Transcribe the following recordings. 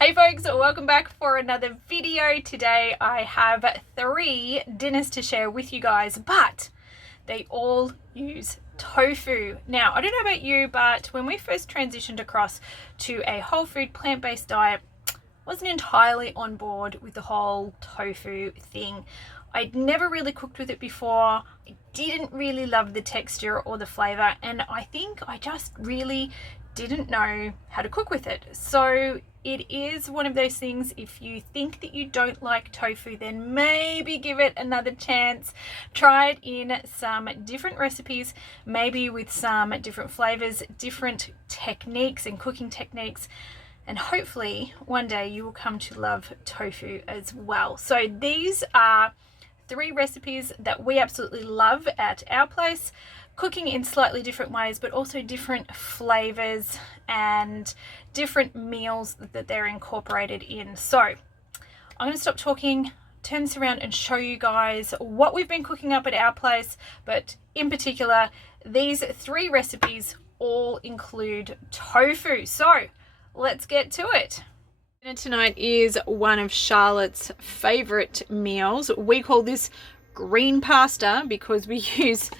Hey folks, welcome back for another video. Today I have 3 dinners to share with you guys, but they all use tofu. Now, I don't know about you, but when we first transitioned across to a whole food plant-based diet, I wasn't entirely on board with the whole tofu thing. I'd never really cooked with it before. I didn't really love the texture or the flavor, and I think I just really didn't know how to cook with it. So it is one of those things, if you think that you don't like tofu, then maybe give it another chance. Try it in some different recipes, maybe with some different flavors, different techniques and cooking techniques, and hopefully one day you will come to love tofu as well. So these are 3 recipes that we absolutely love at our place, cooking in slightly different ways, but also different flavors and different meals that they're incorporated in. So I'm going to stop talking, turn this around and show you guys what we've been cooking up at our place, but in particular, these 3 recipes all include tofu. So let's get to it. Dinner tonight is one of Charlotte's favorite meals. We call this green pasta because we use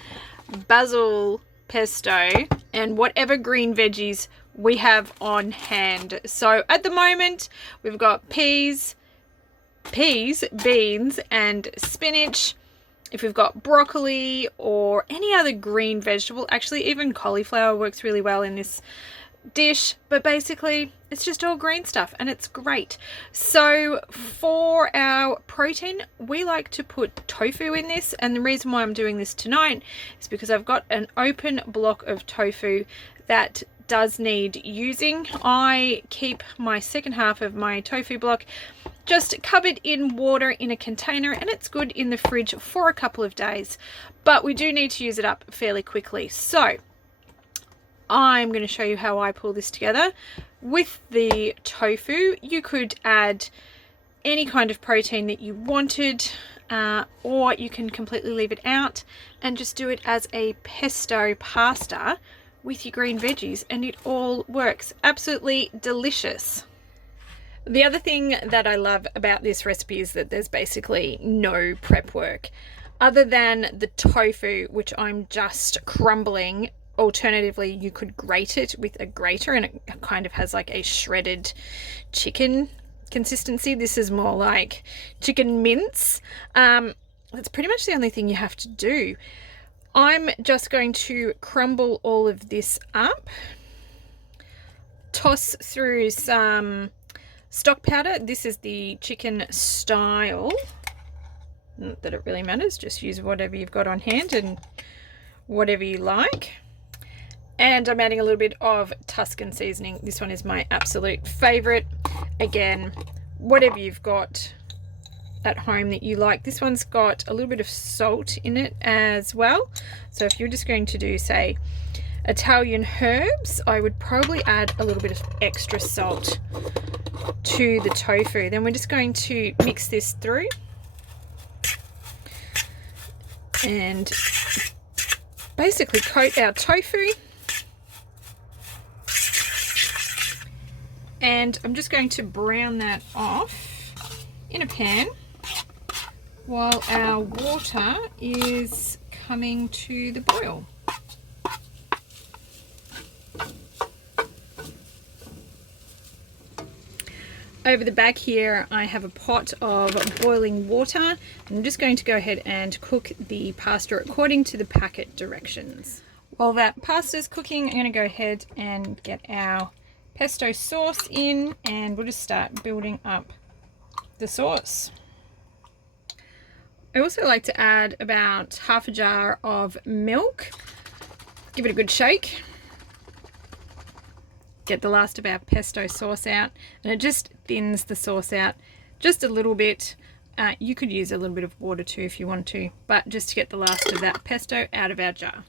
basil, pesto, and whatever green veggies we have on hand. So at the moment, we've got peas, beans, and spinach. If we've got broccoli or any other green vegetable, actually even cauliflower works really well in this dish, but basically it's just all green stuff and it's great. So for our protein, we like to put tofu in this, and the reason why I'm doing this tonight is because I've got an open block of tofu that does need using. I keep my second half of my tofu block just covered in water in a container, and it's good in the fridge for a couple of days, but we do need to use it up fairly quickly. So I'm going to show you how I pull this together. With the tofu, you could add any kind of protein that you wanted, or you can completely leave it out and just do it as a pesto pasta with your green veggies, and it all works. Absolutely delicious. The other thing that I love about this recipe is that there's basically no prep work other than the tofu, which I'm just crumbling. Alternatively, you could grate it with a grater and it kind of has like a shredded chicken consistency. This is more like chicken mince. That's pretty much the only thing you have to do. I'm just going to crumble all of this up, toss through some stock powder. This is the chicken style. Not that it really matters, just use whatever you've got on hand and whatever you like. And I'm adding a little bit of Tuscan seasoning. This one is my absolute favorite. Again, whatever you've got at home that you like. This one's got a little bit of salt in it as well. So if you're just going to do, say, Italian herbs, I would probably add a little bit of extra salt to the tofu. Then we're just going to mix this through and basically coat our tofu. And I'm just going to brown that off in a pan while our water is coming to the boil. Over the back here, I have a pot of boiling water. I'm just going to go ahead and cook the pasta according to the packet directions. While that pasta is cooking, I'm going to go ahead and get our pesto sauce in, and we'll just start building up the sauce. I also like to add about half a jar of milk. Give it a good shake. Get the last of our pesto sauce out, and it just thins the sauce out just a little bit. You could use a little bit of water too if you want to, but just to get the last of that pesto out of our jar.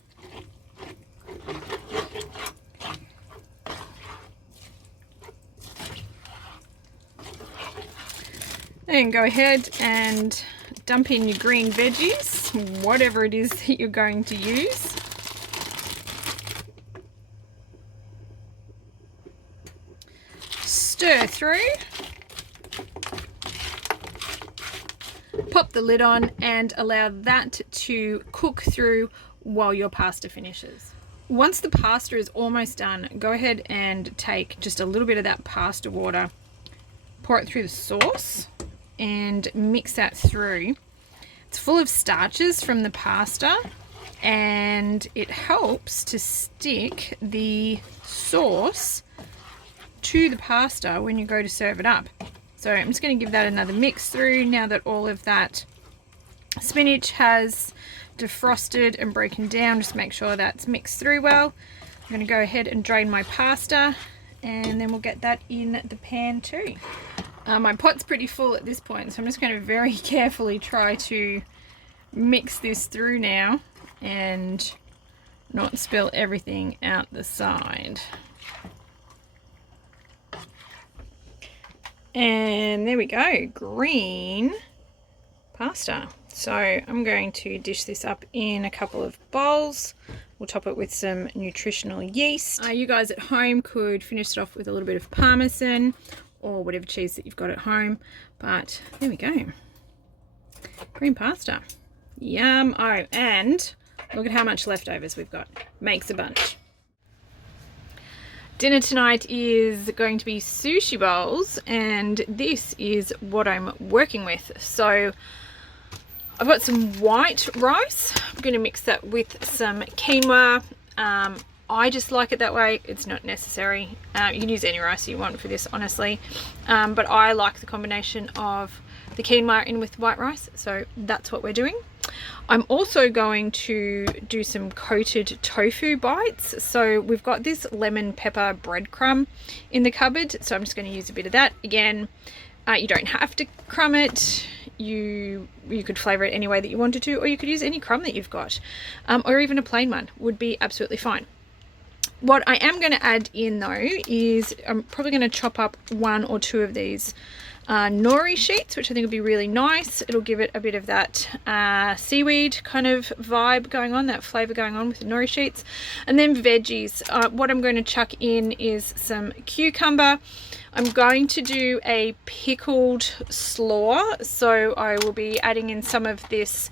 Then go ahead and dump in your green veggies, whatever it is that you're going to use. Stir stir through, pop the lid on and allow that to cook through while your pasta finishes. Once the pasta is almost done, go ahead and take just a little bit of that pasta water, pour it through the sauce and mix that through. It's full of starches from the pasta and it helps to stick the sauce to the pasta when you go to serve it up. So I'm just going to give that another mix through now that all of that spinach has defrosted and broken down. Just make sure that's mixed through well. I'm going to go ahead and drain my pasta and then we'll get that in the pan too. My pot's pretty full at this point, so I'm just going to very carefully try to mix this through now and not spill everything out the side. And there we go, green pasta. So I'm going to dish this up in a couple of bowls. We'll top it with some nutritional yeast. You guys at home could finish it off with a little bit of Parmesan or whatever cheese that you've got at home. But there we go. Green pasta. Yum. Oh, and look at how much leftovers we've got. Makes a bunch. Dinner tonight is going to be sushi bowls, and this is what I'm working with. So I've got some white rice. I'm going to mix that with some quinoa. I just like it that way. It's not necessary. You can use any rice you want for this, honestly. But I like the combination of the quinoa in with white rice, so that's what we're doing. I'm also going to do some coated tofu bites. So we've got this lemon pepper breadcrumb in the cupboard, so I'm just going to use a bit of that. Again, you don't have to crumb it. You could flavour it any way that you wanted to, or you could use any crumb that you've got, or even a plain one would be absolutely fine. What I am going to add in though is I'm probably going to chop up 1 or 2 of these nori sheets, which I think will be really nice. It'll give it a bit of that seaweed kind of vibe going on, that flavour going on with the nori sheets. And then veggies. What I'm going to chuck in is some cucumber. I'm going to do a pickled slaw, so I will be adding in some of this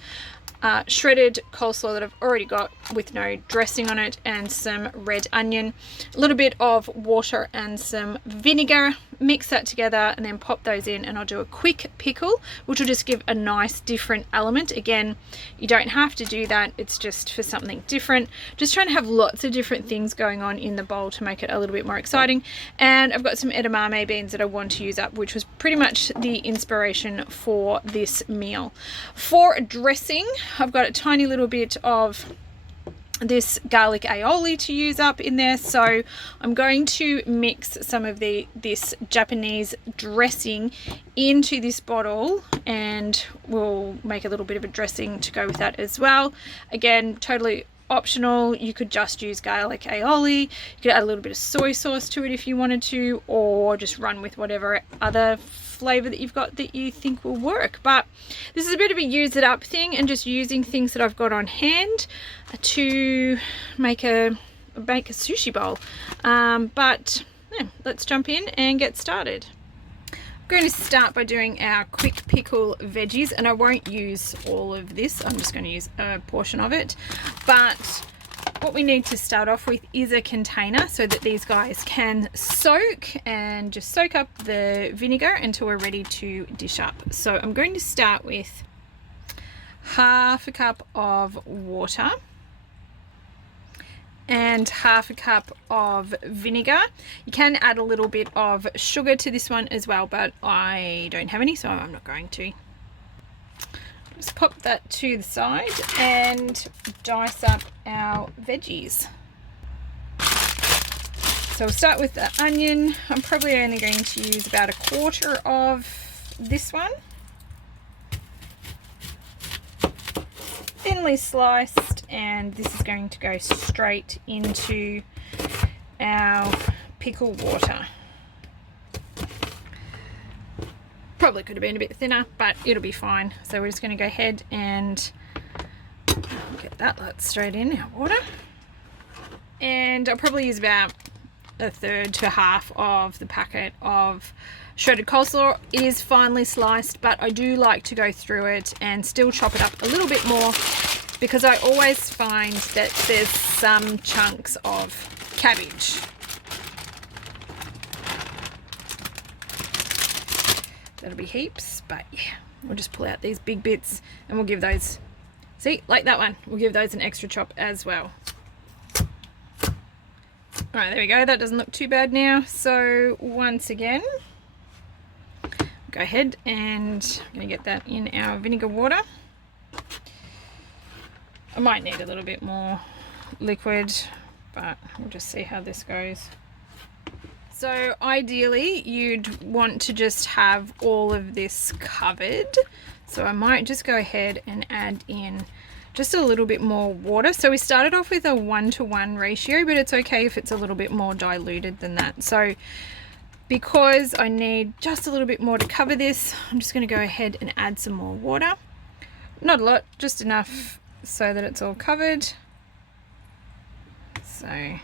shredded coleslaw that I've already got with no dressing on it, and some red onion, a little bit of water and some vinegar. Mix that together and then pop those in, and I'll do a quick pickle, which will just give a nice different element. Again, you don't have to do that, it's just for something different. Just trying to have lots of different things going on in the bowl to make it a little bit more exciting. And I've got some edamame beans that I want to use up, which was pretty much the inspiration for this meal. For dressing, I've got a tiny little bit of this garlic aioli to use up in there, so I'm going to mix some of this Japanese dressing into this bottle, and we'll make a little bit of a dressing to go with that as well. Again, totally optional. You could just use garlic aioli, you could add a little bit of soy sauce to it if you wanted to, or just run with whatever other flavor that you've got that you think will work. But this is a bit of a use it up thing, and just using things that I've got on hand to make a sushi bowl. But yeah, let's jump in and get started. I'm going to start by doing our quick pickle veggies, and I won't use all of this, I'm just going to use a portion of it. But what we need to start off with is a container so that these guys can soak, and just soak up the vinegar until we're ready to dish up. So I'm going to start with 1/2 cup of water and 1/2 cup of vinegar. You can add a little bit of sugar to this one as well, but I don't have any, so I'm not going to. Just pop that to the side and dice up our veggies. So we'll start with the onion. I'm probably only going to use about 1/4 of this one. Thinly sliced, and this is going to go straight into our pickle water. Probably could have been a bit thinner, but it'll be fine. So we're just going to go ahead and get that straight in our water. And I'll probably use about a third to half of the packet of shredded coleslaw. It is finely sliced, but I do like to go through it and still chop it up a little bit more, because I always find that there's some chunks of cabbage. That'll be heaps, but yeah, we'll just pull out these big bits and we'll give those, see, like that one, we'll give those an extra chop as well. All right, there we go. That doesn't look too bad now. So once again, go ahead and I'm going to get that in our vinegar water. I might need a little bit more liquid, but we'll just see how this goes. So ideally you'd want to just have all of this covered. So I might just go ahead and add in just a little bit more water. So we started off with a 1-to-1 ratio, but it's okay if it's a little bit more diluted than that. So because I need just a little bit more to cover this, I'm just going to go ahead and add some more water. Not a lot, just enough so that it's all covered. So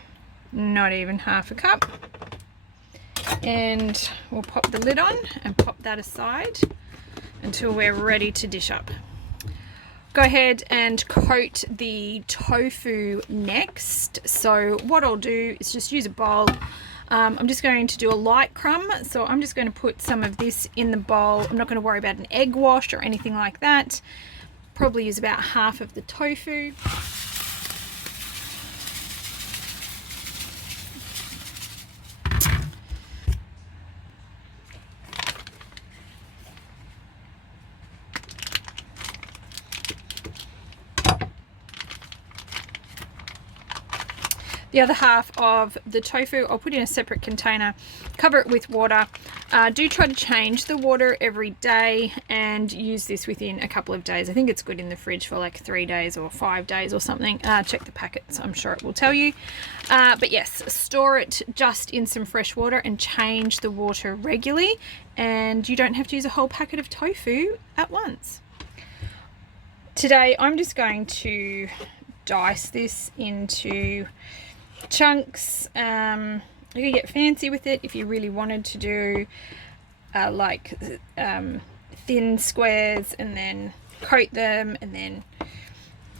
not even half a cup. And we'll pop the lid on and pop that aside until we're ready to dish up. Go ahead and coat the tofu next. So what I'll do is just use a bowl. I'm just going to do a light crumb. So I'm just going to put some of this in the bowl. I'm not going to worry about an egg wash or anything like that. Probably use about half of the tofu. The other half of the tofu I'll put in a separate container, cover it with water. Do try to change the water every day and use this within a couple of days. I think it's good in the fridge for like 3 days or 5 days or something. Check the packets, I'm sure it will tell you. But yes, store it just in some fresh water and change the water regularly, and you don't have to use a whole packet of tofu at once. Today I'm just going to dice this into chunks. You can get fancy with it if you really wanted to do thin squares and then coat them and then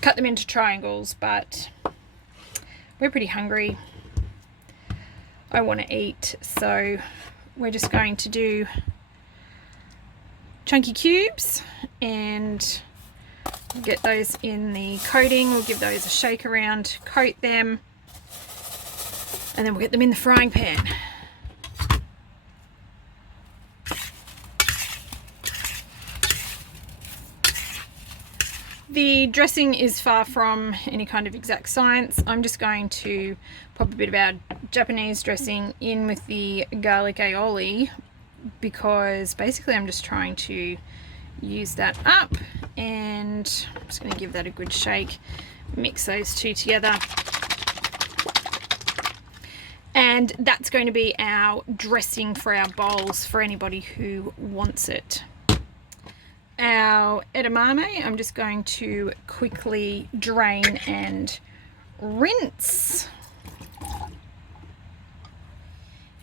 cut them into triangles, but we're pretty hungry. I want to eat, so we're just going to do chunky cubes and get those in the coating. We'll give those a shake around, coat them, and then we'll get them in the frying pan. The dressing is far from any kind of exact science. I'm just going to pop a bit of our Japanese dressing in with the garlic aioli, because basically I'm just trying to use that up, and I'm just going to give that a good shake, mix those two together. And that's going to be our dressing for our bowls for anybody who wants it. Our edamame, I'm just going to quickly drain and rinse.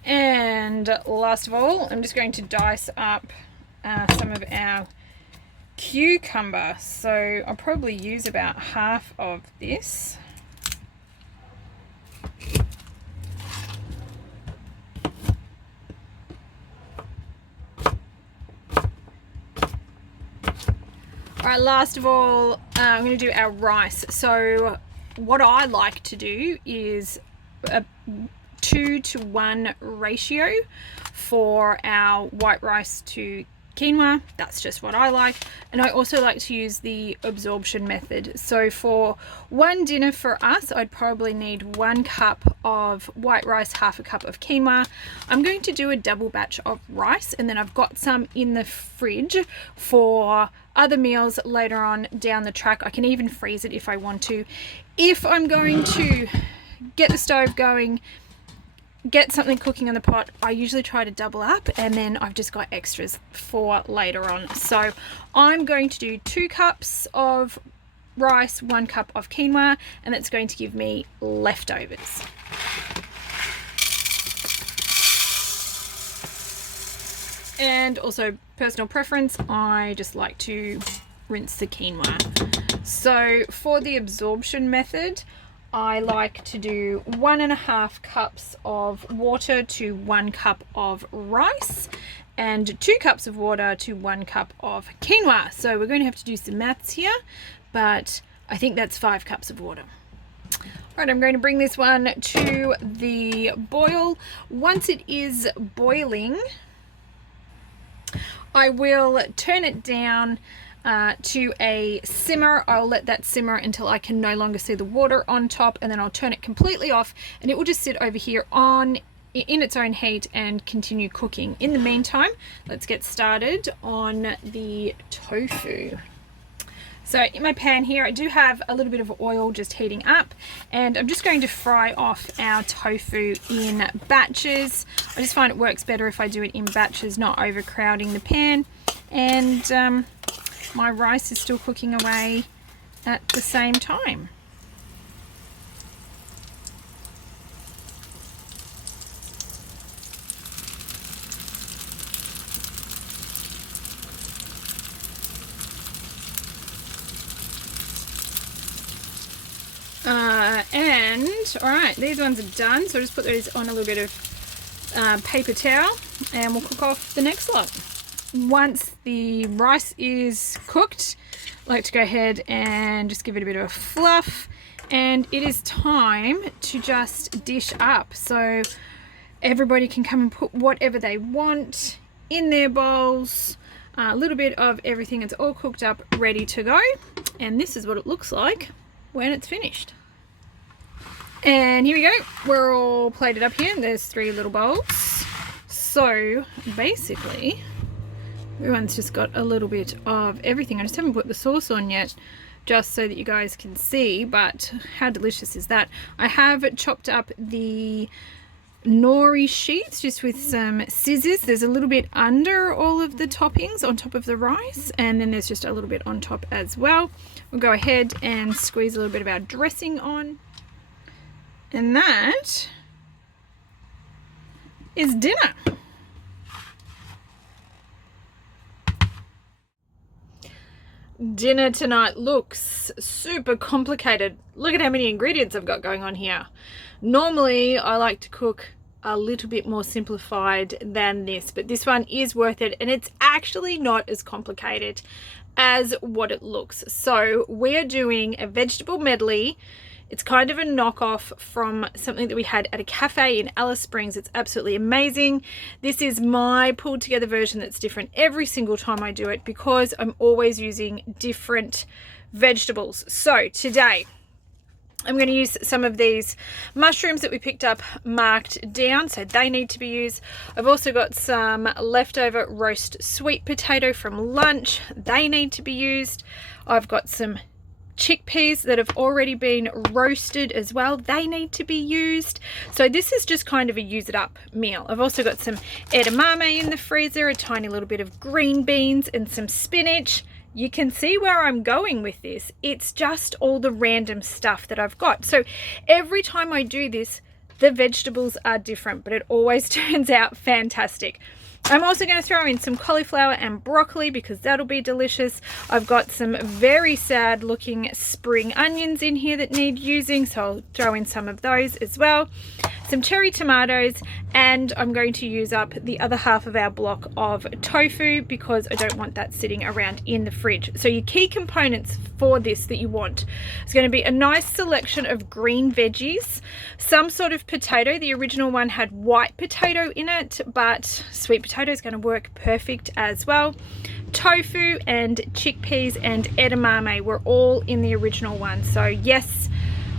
And last of all, I'm just going to dice up some of our cucumber. So I'll probably use about half of this. Alright, last of all, I'm going to do our rice. So what I like to do is a 2-to-1 ratio for our white rice to quinoa. That's just what I like. And I also like to use the absorption method. So for one dinner for us, I'd probably need 1 cup of white rice, half a cup of quinoa. I'm going to do a double batch of rice, and then I've got some in the fridge for other meals later on down the track. I can even freeze it if I want to. If I'm going to get the stove going, get something cooking in the pot, I usually try to double up, and then I've just got extras for later on. So I'm going to do 2 cups of rice, 1 cup of quinoa, and that's going to give me leftovers. And also personal preference, I just like to rinse the quinoa. So for the absorption method, I like to do 1.5 cups of water to 1 cup of rice and 2 cups of water to 1 cup of quinoa. So we're going to have to do some maths here, but I think that's 5 cups of water. All right, I'm going to bring this one to the boil. Once it is boiling, I will turn it down to a simmer. I'll let that simmer until I can no longer see the water on top, and then I'll turn it completely off, and it will just sit over here in its own heat and continue cooking. In the meantime, let's get started on the tofu. So in my pan here, I do have a little bit of oil just heating up, and I'm just going to fry off our tofu in batches. I just find it works better if I do it in batches, not overcrowding the pan. And my rice is still cooking away at the same time. And all right, these ones are done, so I'll just put those on a little bit of paper towel, and we'll cook off the next lot. Once the rice is cooked, I like to go ahead and just give it a bit of a fluff, and it is time to just dish up. So everybody can come and put whatever they want in their bowls, a little bit of everything. It's all cooked up, ready to go, and this is what it looks like when it's finished. And here we go, we're all plated up here, and there's 3 little bowls. So basically everyone's just got a little bit of everything. I just haven't put the sauce on yet, just so that you guys can see, but how delicious is that? I have chopped up the nori sheets just with some scissors. There's a little bit under all of the toppings on top of the rice, and then there's just a little bit on top as well. We'll go ahead and squeeze a little bit of our dressing on, and that is dinner. Dinner tonight looks super complicated. Look at how many ingredients I've got going on here. Normally I like to cook a little bit more simplified than this, but this one is worth it, and it's actually not as complicated as what it looks. So we're doing a vegetable medley. It's kind of a knockoff from something that we had at a cafe in Alice Springs. It's absolutely amazing. This is my pulled together version that's different every single time I do it, because I'm always using different vegetables. So today I'm going to use some of these mushrooms that we picked up marked down, so they need to be used. I've also got some leftover roast sweet potato from lunch. They need to be used. I've got some chickpeas that have already been roasted as well. They need to be used. So this is just kind of a use it up meal. I've also got some edamame in the freezer, a tiny little bit of green beans, and some spinach. You can see where I'm going with this. It's just all the random stuff that I've got. So every time I do this, the vegetables are different, but it always turns out fantastic. I'm also going to throw in some cauliflower and broccoli, because that'll be delicious. I've got some very sad looking spring onions in here that need using, so I'll throw in some of those as well. Some cherry tomatoes, and I'm going to use up the other half of our block of tofu, because I don't want that sitting around in the fridge. So your key components for this that you want is going to be a nice selection of green veggies, some sort of potato. The original one had white potato in it, but sweet potato is going to work perfect as well. Tofu and chickpeas and edamame were all in the original one. So yes,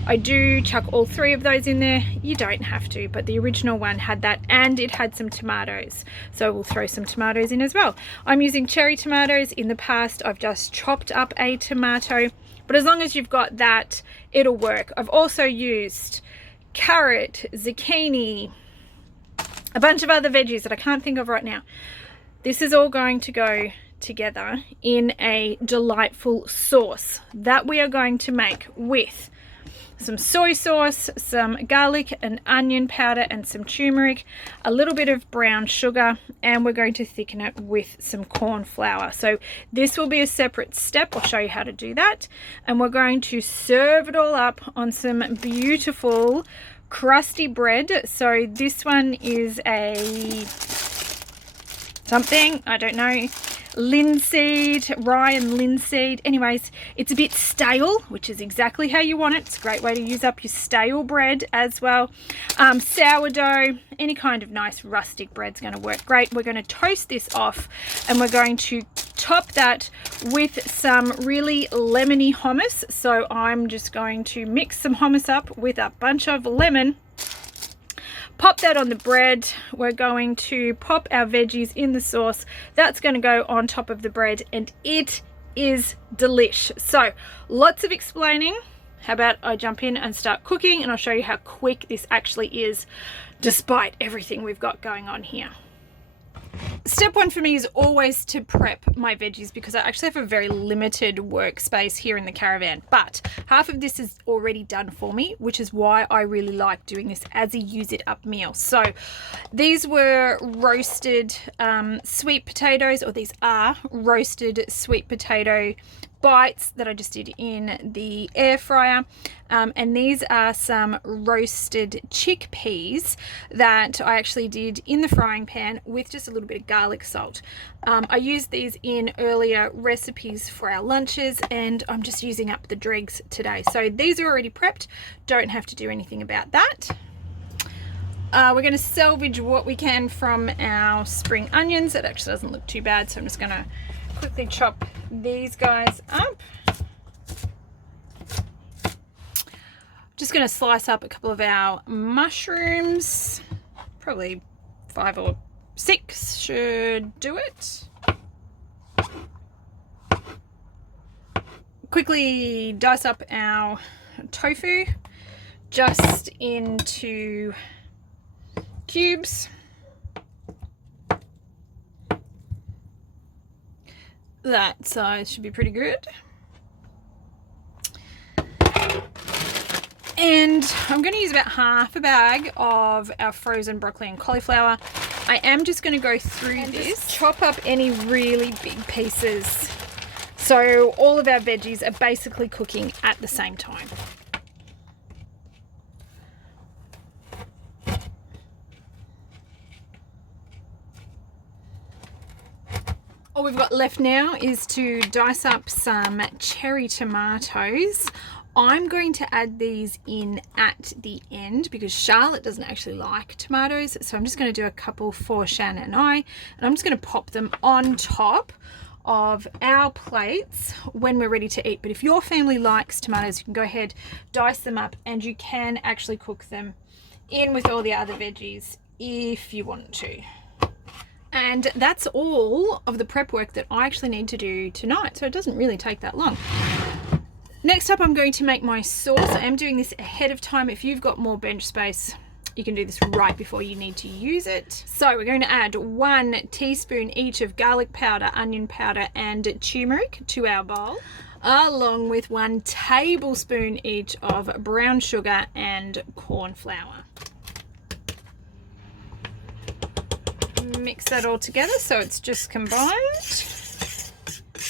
I do chuck all 3 of those in there. You don't have to, but the original one had that, and it had some tomatoes, so we'll throw some tomatoes in as well. I'm using cherry tomatoes. In the past I've just chopped up a tomato, but as long as you've got that, it'll work. I've also used carrot, zucchini, a bunch of other veggies that I can't think of right now. This is all going to go together in a delightful sauce that we are going to make with some soy sauce, some garlic and onion powder and some turmeric, a little bit of brown sugar, and we're going to thicken it with some corn flour. So this will be a separate step. I'll show you how to do that. And we're going to serve it all up on some beautiful crusty bread. So this one is a something, I don't know, linseed, rye and linseed. Anyways, it's a bit stale, which is exactly how you want it. It's a great way to use up your stale bread as well. Sourdough, any kind of nice rustic bread's going to work great. We're going to toast this off, and we're going to top that with some really lemony hummus. So I'm just going to mix some hummus up with a bunch of lemon. Pop that on the bread. We're going to pop our veggies in the sauce. That's going to go on top of the bread, and it is delish. So lots of explaining. How about I jump in and start cooking, and I'll show you how quick this actually is despite everything we've got going on here. Step one for me is always to prep my veggies, because I actually have a very limited workspace here in the caravan, but half of this is already done for me, which is why I really like doing this as a use it up meal. So these were roasted sweet potatoes, or these are roasted sweet potato bites that I just did in the air fryer, and these are some roasted chickpeas that I actually did in the frying pan with just a little bit of garlic salt. I used these in earlier recipes for our lunches, and I'm just using up the dregs today. So these are already prepped, don't have to do anything about that. We're going to salvage what we can from our spring onions. That actually doesn't look too bad, so I'm just going to quickly chop these guys up. Just going to slice up a couple of our mushrooms, probably 5 or 6 should do it. Quickly dice up our tofu just into cubes. That size should be pretty good. And I'm going to use about half a bag of our frozen broccoli and cauliflower. I am just going to go through this, chop up any really big pieces, so all of our veggies are basically cooking at the same time. All we've got left now is to dice up some cherry tomatoes. I'm going to add these in at the end because Charlotte doesn't actually like tomatoes. So I'm just going to do a couple for Shannon and I, and I'm just going to pop them on top of our plates when we're ready to eat. But if your family likes tomatoes, you can go ahead, dice them up, and you can actually cook them in with all the other veggies if you want to. And that's all of the prep work that I actually need to do tonight, so it doesn't really take that long. Next up, I'm going to make my sauce. I am doing this ahead of time. If you've got more bench space, you can do this right before you need to use it. So we're going to add 1 teaspoon each of garlic powder, onion powder, and turmeric to our bowl, along with 1 tablespoon each of brown sugar and corn flour. Mix that all together so it's just combined,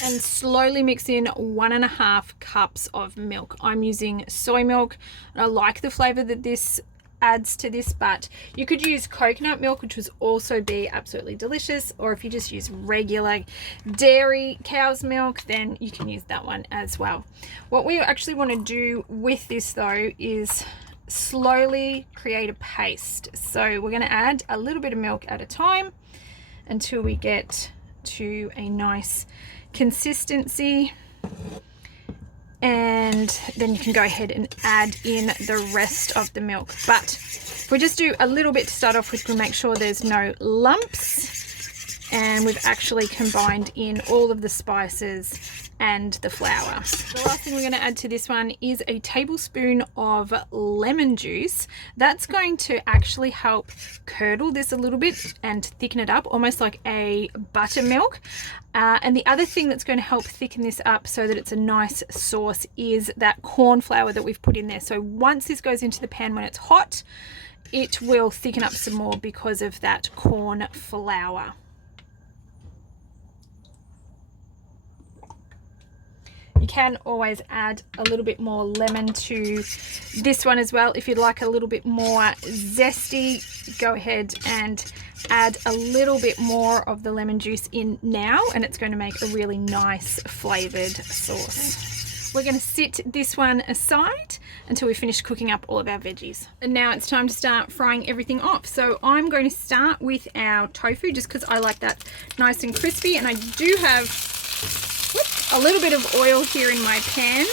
and slowly mix in 1.5 cups of milk. I'm using soy milk, and I like the flavor that this adds to this, but you could use coconut milk, which would also be absolutely delicious, or if you just use regular dairy cow's milk, then you can use that one as well. What we actually want to do with this though is slowly create a paste. So we're going to add a little bit of milk at a time until we get to a nice consistency, and then you can go ahead and add in the rest of the milk. But if we just do a little bit to start off with, we'll make sure there's no lumps, and we've actually combined in all of the spices and the flour. The last thing we're going to add to this one is a tablespoon of lemon juice. That's going to actually help curdle this a little bit and thicken it up, almost like a buttermilk. And the other thing that's going to help thicken this up so that it's a nice sauce is that corn flour that we've put in there. So once this goes into the pan when it's hot, it will thicken up some more because of that corn flour. You can always add a little bit more lemon to this one as well. If you'd like a little bit more zesty, go ahead and add a little bit more of the lemon juice in now, and it's going to make a really nice flavored sauce. We're going to sit this one aside until we finish cooking up all of our veggies. And now it's time to start frying everything off. So I'm going to start with our tofu just because I like that nice and crispy, and I do have a little bit of oil here in my pan.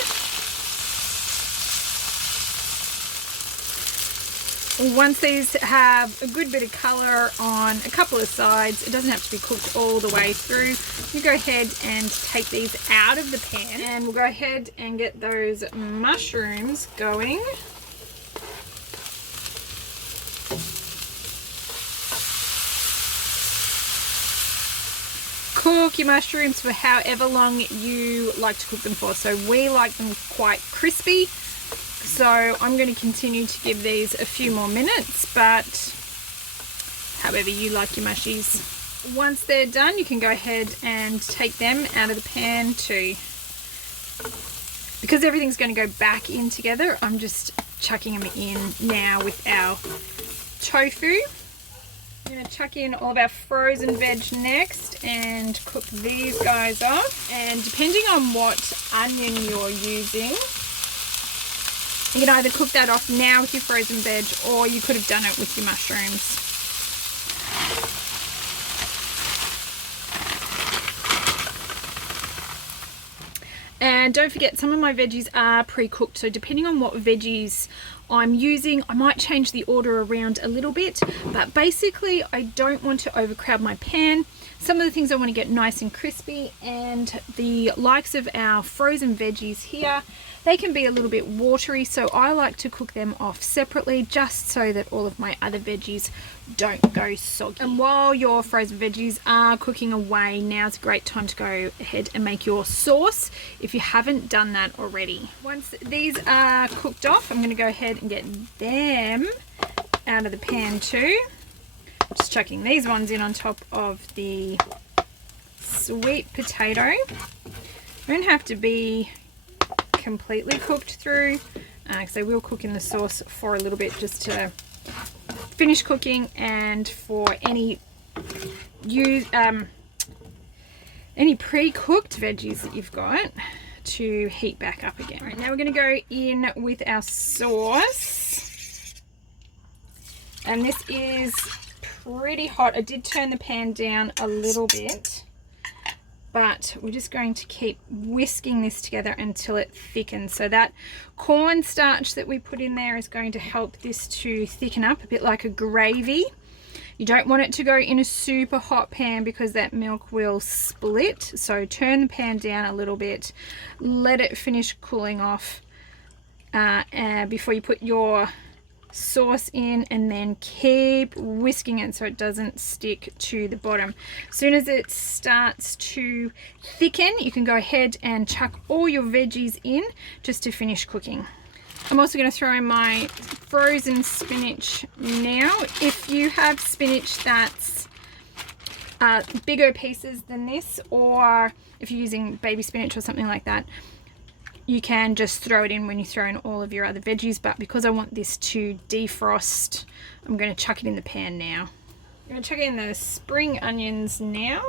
Once these have a good bit of color on a couple of sides, it doesn't have to be cooked all the way through, you go ahead and take these out of the pan, and we'll go ahead and get those mushrooms going. Cook your mushrooms for however long you like to cook them for. So we like them quite crispy, so I'm going to continue to give these a few more minutes, but however you like your mushies. Once they're done, you can go ahead and take them out of the pan too. Because everything's going to go back in together, I'm just chucking them in now with our tofu. I'm going to chuck in all of our frozen veg next and cook these guys off. And depending on what onion you're using, you can either cook that off now with your frozen veg, or you could have done it with your mushrooms. And don't forget, some of my veggies are pre-cooked, so depending on what veggies I'm using, I might change the order around a little bit, but basically I don't want to overcrowd my pan. Some of the things I want to get nice and crispy, and the likes of our frozen veggies here, they can be a little bit watery, so I like to cook them off separately just so that all of my other veggies don't go soggy. And while your frozen veggies are cooking away, now's a great time to go ahead and make your sauce if you haven't done that already. Once these are cooked off, I'm going to go ahead and get them out of the pan too. Just chucking these ones in on top of the sweet potato. Don't have to be completely cooked through, because they will cook in the sauce for a little bit just to finish cooking, and for any pre-cooked veggies that you've got to heat back up again. All right, now we're going to go in with our sauce, and this is pretty hot. I did turn the pan down a little bit, but we're just going to keep whisking this together until it thickens. So that cornstarch that we put in there is going to help this to thicken up a bit like a gravy. You don't want it to go in a super hot pan because that milk will split. So turn the pan down a little bit, let it finish cooling off before you put your sauce in, and then keep whisking it so it doesn't stick to the bottom. As soon as it starts to thicken, you can go ahead and chuck all your veggies in just to finish cooking. I'm also going to throw in my frozen spinach now. If you have spinach that's bigger pieces than this, or if you're using baby spinach or something like that, you can just throw it in when you throw in all of your other veggies, but because I want this to defrost, I'm going to chuck it in the pan now. I'm going to chuck in the spring onions now,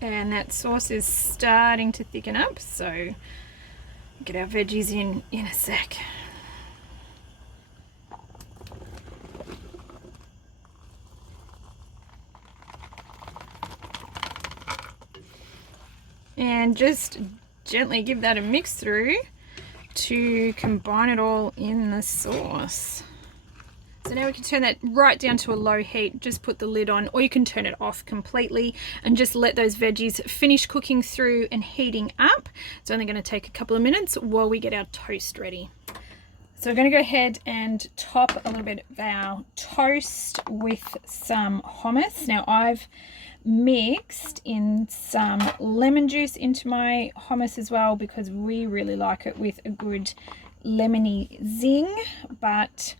and that sauce is starting to thicken up, so get our veggies in a sec. And just gently give that a mix through to combine it all in the sauce. So now we can turn that right down to a low heat, just put the lid on, or you can turn it off completely and just let those veggies finish cooking through and heating up. It's only going to take a couple of minutes while we get our toast ready. So we're going to go ahead and top a little bit of our toast with some hummus. Now I've mixed in some lemon juice into my hummus as well, because we really like it with a good lemony zing, but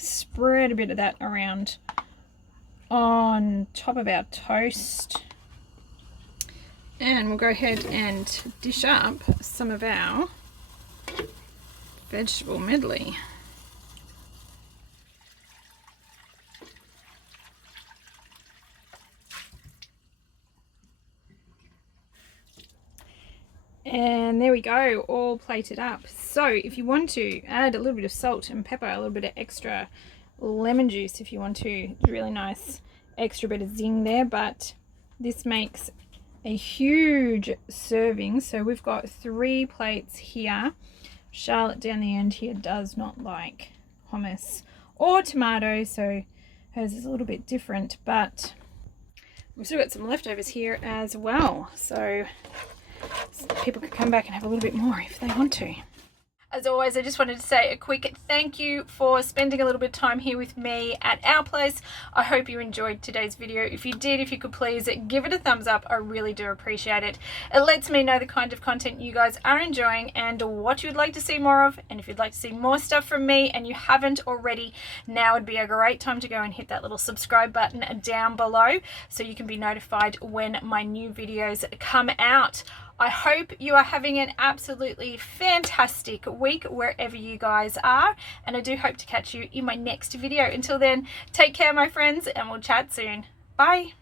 spread a bit of that around on top of our toast. And we'll go ahead and dish up some of our vegetable medley. And there we go, all plated up. So if you want to add a little bit of salt and pepper, a little bit of extra lemon juice if you want to, it's really nice extra bit of zing there. But this makes a huge serving. So we've got 3 plates here. Charlotte down the end here does not like hummus or tomato, so hers is a little bit different, but we've still got some leftovers here as well, so people could come back and have a little bit more if they want to. As always, I just wanted to say a quick thank you for spending a little bit of time here with me at our place. I hope you enjoyed today's video. If you did, if you could please give it a thumbs up, I really do appreciate it. It lets me know the kind of content you guys are enjoying and what you'd like to see more of. And if you'd like to see more stuff from me and you haven't already, now would be a great time to go and hit that little subscribe button down below so you can be notified when my new videos come out. I hope you are having an absolutely fantastic week wherever you guys are, and I do hope to catch you in my next video. Until then, take care my friends, and we'll chat soon. Bye.